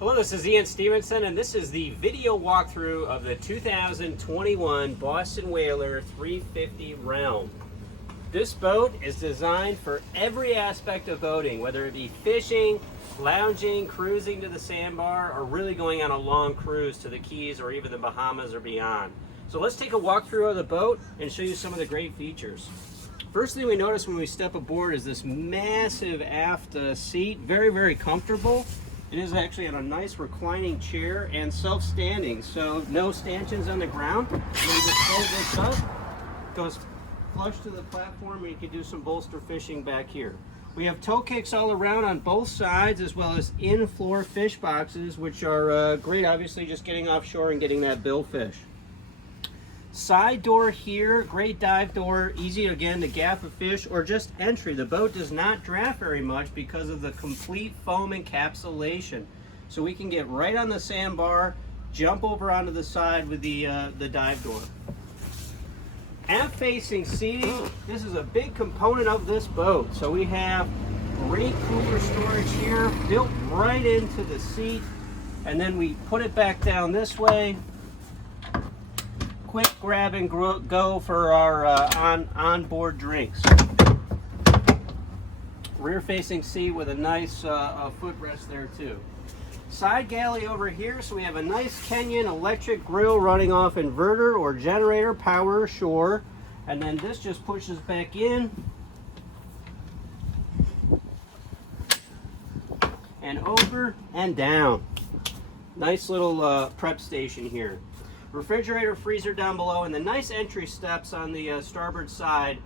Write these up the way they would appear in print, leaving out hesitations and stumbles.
Hello, this is Ian Stevenson, and this is the video walkthrough of the 2021 Boston Whaler 350 Realm. This boat is designed for every aspect of boating, whether it be fishing, lounging, cruising to the sandbar, or really going on a long cruise to the Keys or even the Bahamas or beyond. So let's take a walkthrough of the boat and show you some of the great features. First thing we notice when we step aboard is this massive aft seat, very comfortable. It is actually on a nice reclining chair and self-standing, so no stanchions on the ground. And then you just fold this up, goes flush to the platform, and you can do some bolster fishing back here. We have toe kicks all around on both sides, as well as in-floor fish boxes, which are great, obviously, just getting offshore and getting that billfish. Side door here, great dive door, easy again to gaff a fish or just entry. The boat does not draft very much because of the complete foam encapsulation. So we can get right on the sandbar, jump over onto the side with the dive door. Aft facing seating, this is a big component of this boat. So we have great cooler storage here, built right into the seat, and then we put it back down this way. Quick grab and go for our onboard drinks. Rear facing seat with a nice footrest there too. Side galley over here, so we have a nice Kenyan electric grill running off inverter or generator power ashore, and then this just pushes back in and over and down. Nice little prep station here. Refrigerator, freezer down below, and the nice entry steps on the starboard side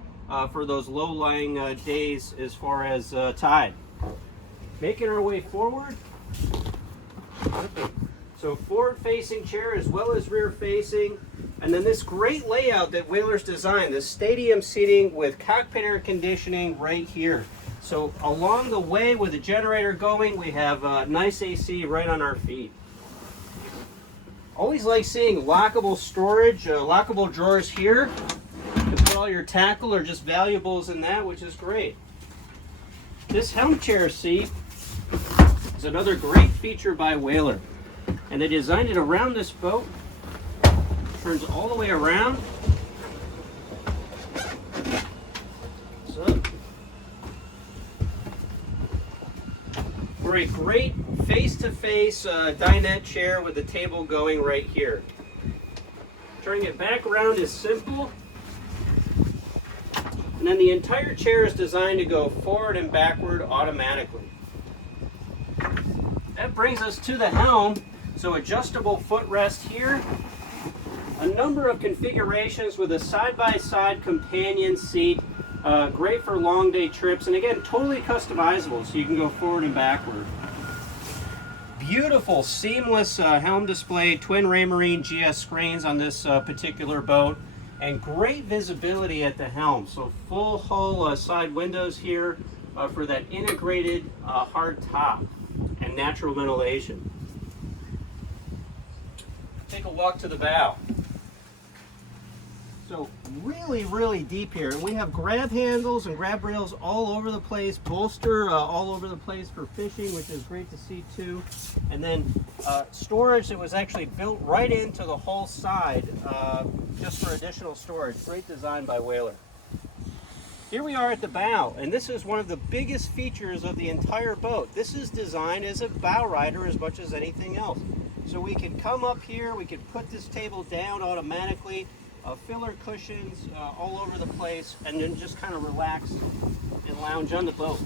for those low-lying days as far as tide. Making our way forward. So forward-facing chair as well as rear-facing. And then this great layout that Whaler's designed, this stadium seating with cockpit air conditioning right here. So along the way with the generator going, we have nice AC right on our feet. Always like seeing lockable storage, lockable drawers here. You can put all your tackle or just valuables in that, which is great. This Helm chair seat is another great feature by Whaler. And they designed it around this boat. Turns all the way around. So, for a great face-to-face dinette chair with the table going right here. Turning it back around is simple. And then the entire chair is designed to go forward and backward automatically. That brings us to the helm. So adjustable footrest here. A number of configurations with a side-by-side companion seat. Great for long day trips, and again, totally customizable, so you can go forward and backward. Beautiful, seamless helm display, twin Raymarine GS screens on this particular boat, and great visibility at the helm. So full hull side windows here for that integrated hard top and natural ventilation. Take a walk to the bow. So really deep here, and we have grab handles and grab rails all over the place, bolster all over the place for fishing, which is great to see too. And then storage that was actually built right into the whole side just for additional storage. Great design by Whaler. Here we are at the bow, and this is one of the biggest features of the entire boat. This is designed as a bow rider as much as anything else. So we can come up here, we can put this table down automatically, filler cushions all over the place, and then just kind of relax and lounge on the boat.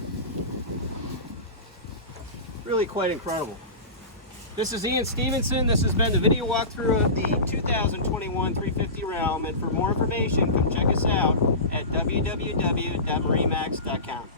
Really quite incredible. This is Ian Stevenson. This has been the video walkthrough of the 2021 350 Realm, and for more information, come check us out at www.marinemax.com.